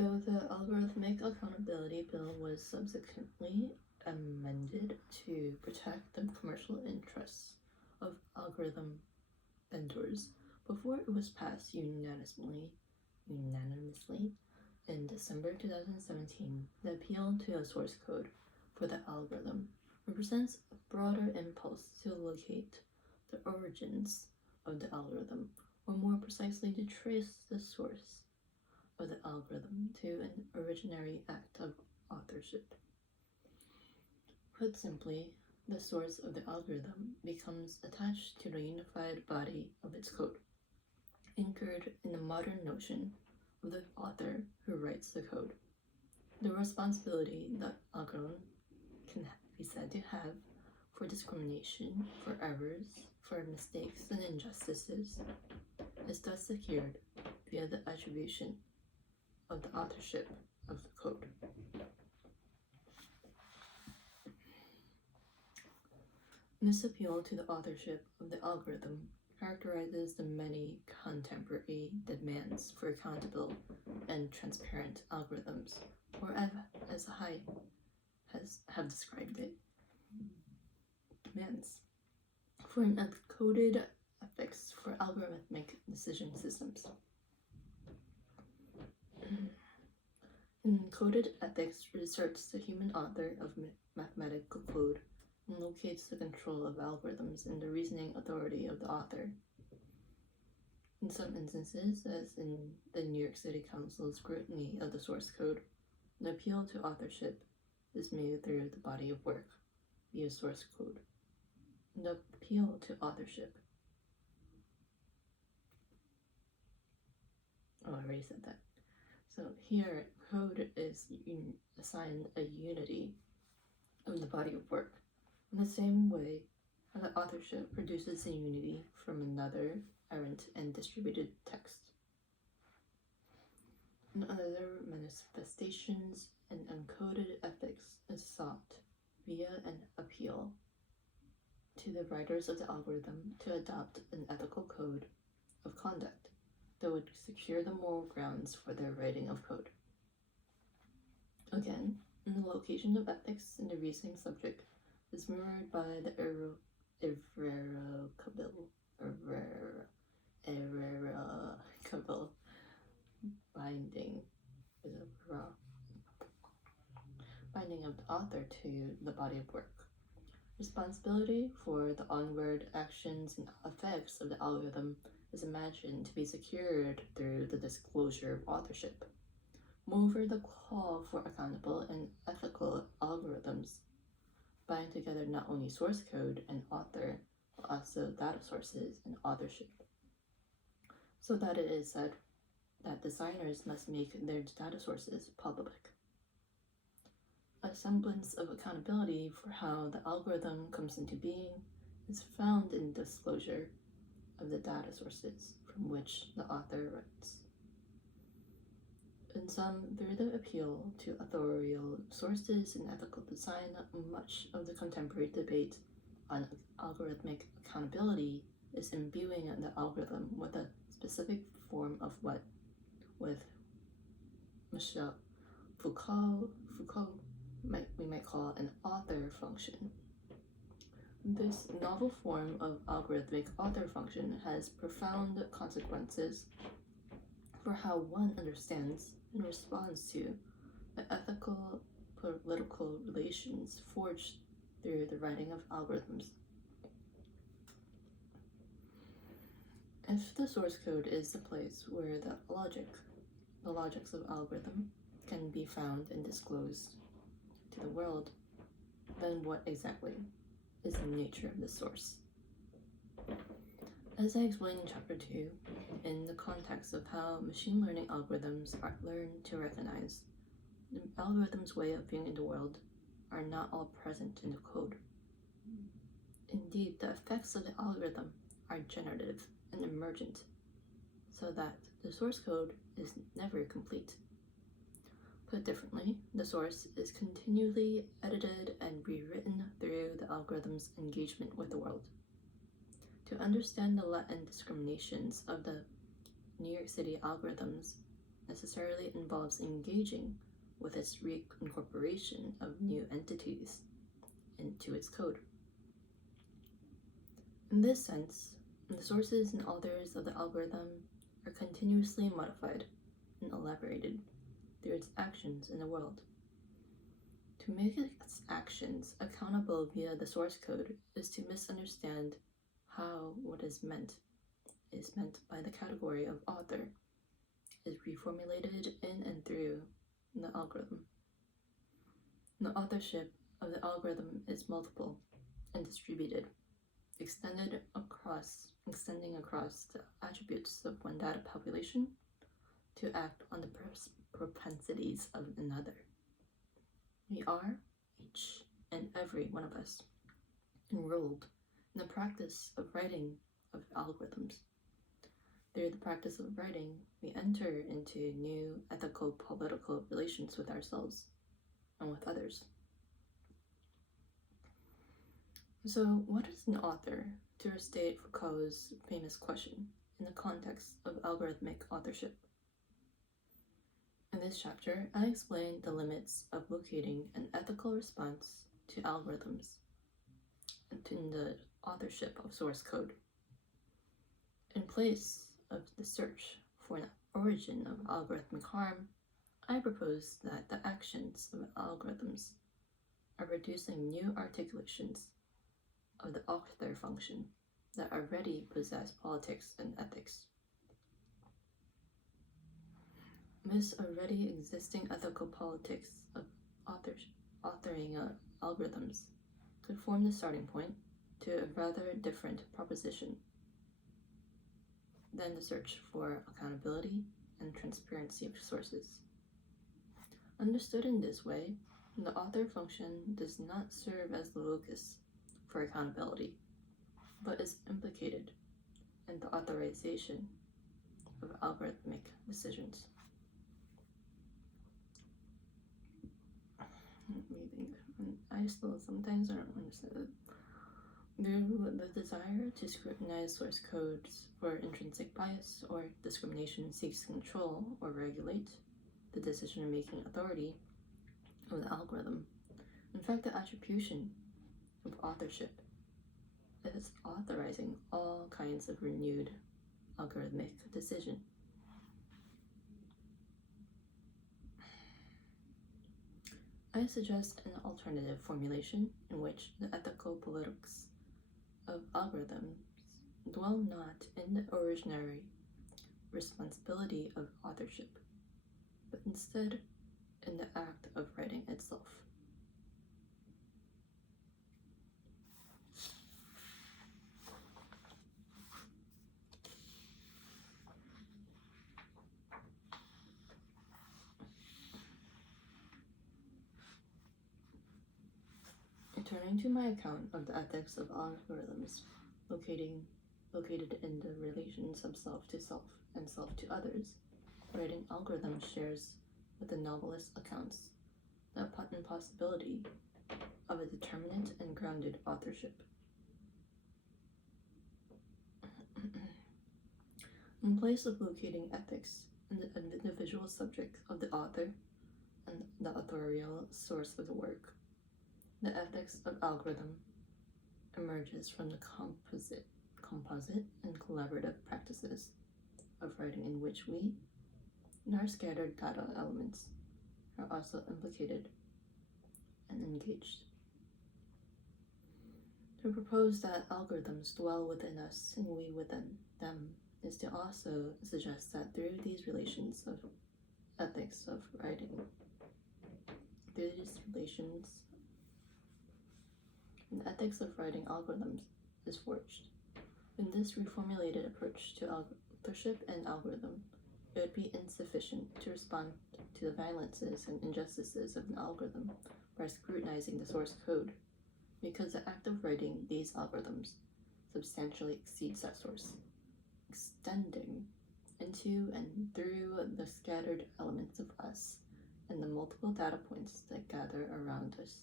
Though the Algorithmic Accountability Bill was subsequently amended to protect the commercial interests of algorithm vendors, before it was passed unanimously in December 2017, the appeal to a source code for the algorithm represents a broader impulse to locate the origins of the algorithm, or more precisely to trace the source of the algorithm to an originary act of authorship. Put simply, the source of the algorithm becomes attached to the unified body of its code, anchored in the modern notion of the author who writes the code. The responsibility that algorithm can be said to have for discrimination, for errors, for mistakes and injustices is thus secured via the attribution of the authorship of the code. This appeal to the authorship of the algorithm characterizes the many contemporary demands for accountable and transparent algorithms, or as I have described it, demands for an encoded ethics for algorithmic decision systems. Encoded ethics asserts the human author of mathematical code and locates the control of algorithms in the reasoning authority of the author. In some instances, as in the New York City Council's scrutiny of the source code, an appeal to authorship is made through the body of work via source code. The appeal to authorship. Oh, I already said that. So here, code is assigned a unity of the body of work. In the same way, how the authorship produces a unity from another errant and distributed text. In other manifestations, an encoded ethics is sought via an appeal to the writers of the algorithm to adopt an ethical code of conduct that would secure the moral grounds for their writing of code. Again, the location of ethics in the reasoning subject is mirrored by the irrevocable binding of the author to the body of work. Responsibility for the onward actions and effects of the algorithm is imagined to be secured through the disclosure of authorship. Moreover, the call for accountable and ethical algorithms bind together not only source code and author, but also data sources and authorship, so that it is said that designers must make their data sources public. A semblance of accountability for how the algorithm comes into being is found in disclosure of the data sources from which the author writes. In sum, through the appeal to authorial sources in ethical design, much of the contemporary debate on algorithmic accountability is imbuing the algorithm with a specific form of what, with Michel Foucault we might call an author function. This novel form of algorithmic author function has profound consequences for how one understands and responds to the ethical political relations forged through the writing of algorithms. If the source code is the place where the logics of algorithm can be found and disclosed to the world, then what exactly is the nature of the source? As I explained in Chapter 2, in the context of how machine learning algorithms are learned to recognize, the algorithm's way of being in the world are not all present in the code. Indeed, the effects of the algorithm are generative and emergent, so that the source code is never complete. Put differently, the source is continually edited and rewritten through the algorithm's engagement with the world. To understand the latent discriminations of the New York City algorithms necessarily involves engaging with its reincorporation of new entities into its code. In this sense, the sources and authors of the algorithm are continuously modified and elaborated through its actions in the world. To make its actions accountable via the source code is to misunderstand how what is meant by the category of author is reformulated in and through the algorithm. The authorship of the algorithm is multiple and distributed, extending across the attributes of one data population to act on the propensities of another. We are, each and every one of us, enrolled in the practice of writing of algorithms. Through the practice of writing, we enter into new ethical political relations with ourselves and with others. So, what is an author, to restate Foucault's famous question, in the context of algorithmic authorship? In this chapter, I explain the limits of locating an ethical response to algorithms in the authorship of source code. In place of the search for an origin of algorithmic harm, I propose that the actions of algorithms are producing new articulations of the author function that already possess politics and ethics. This already existing ethical politics of authoring algorithms could form the starting point to a rather different proposition than the search for accountability and transparency of sources. Understood in this way, the author function does not serve as the locus for accountability, but is implicated in the authorization of algorithmic decisions. I still sometimes don't understand it. The desire to scrutinize source codes for intrinsic bias or discrimination seeks to control or regulate the decision-making authority of the algorithm. In fact, the attribution of authorship is authorizing all kinds of renewed algorithmic decision. I suggest an alternative formulation in which the ethical politics of algorithms dwell not in the originary responsibility of authorship, but instead in the act of writing itself. Turning to my account of the ethics of algorithms, located in the relations of self to self and self to others, writing algorithms shares with the novelist accounts the impossibility of a determinate and grounded authorship. In place of locating ethics in the individual subject of the author and the authorial source of the work, the ethics of algorithm emerges from the composite and collaborative practices of writing in which we, in our scattered data elements, are also implicated and engaged. To propose that algorithms dwell within us and we within them is to also suggest that through these relations of ethics of writing, through these relations, the ethics of writing algorithms is forged. In this reformulated approach to authorship and algorithm, it would be insufficient to respond to the violences and injustices of an algorithm by scrutinizing the source code, because the act of writing these algorithms substantially exceeds that source, extending into and through the scattered elements of us and the multiple data points that gather around us.